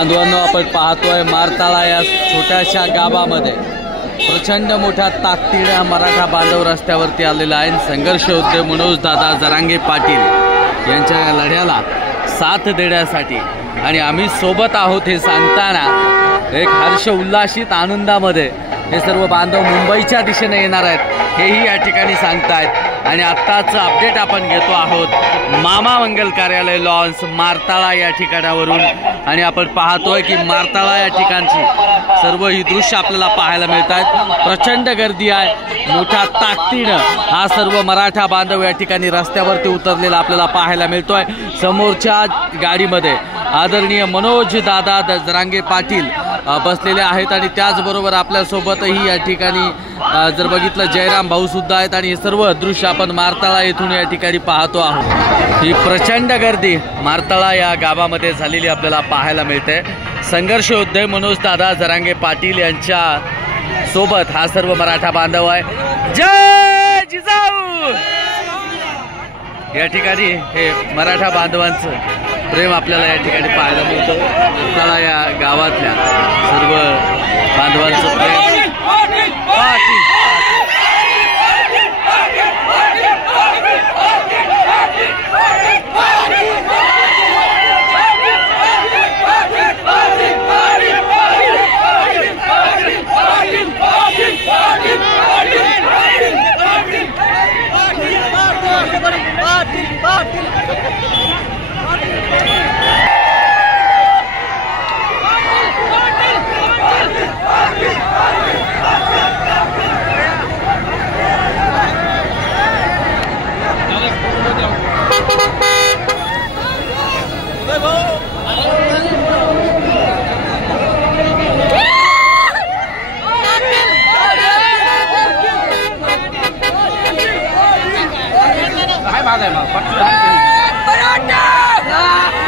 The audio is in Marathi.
बांधवांनो, आपण पाहतोय मारताळा या छोट्याशा गावामध्ये प्रचंड मोठ्या ताकदीने मराठा बांधव रस्त्यावरती आलेला आहे। संघर्ष योद्धे मनोज दादा जरांगे पाटील यांच्या या लढ्याला साथ देण्यासाठी आणि आम्ही सोबत आहोत हे सांगताना एक हर्ष उल्लासित आनंदामध्ये हे सर्व बांधव मुंबईच्या दिशेने येणार आहेत हेही या ठिकाणी सांगतायत। आणि आत्ताच अपडेट आपण घेतो आहोत मामा मंगल कार्यालय लॉन्स मारताळा या ठिकाणावरून आणि आपण पाहतोय की मारताळा या ठिकाणची सर्व ही दृश्य आपल्याला पाहायला मिळत आहेत। प्रचंड गर्दी आहे, मोठ्या ताकदीने हा सर्व मराठा बांधव या ठिकाणी रस्त्यावरती उतरलेला आपल्याला पाहायला मिळतोय। समोरच्या गाडीमध्ये आदरणीय मनोज दादा जरांगे पाटील बसलेले आहेत आणि त्याचबरोबर आपल्यासोबतही या ठिकाणी जर बघितलं जयराम भाऊ सुद्धा आहेत आणि हे सर्व दृश्य आपण मारताळा येथून या ठिकाणी पाहतो आहोत। ही प्रचंड गर्दी मारताळा या गावामध्ये झालेली आपल्याला पाहायला मिळते। संघर्ष योद्धे मनोज दादा जरांगे पाटील यांच्या सोबत हा सर्व मराठा बांधव आहे। जय जिजाऊ या ठिकाणी हे मराठा बांधवांचं प्रेम आपल्याला या ठिकाणी पाहायला मिळतं। मारताळा या गावातल्या सर्व बांधवांचं प्रेम Marathon!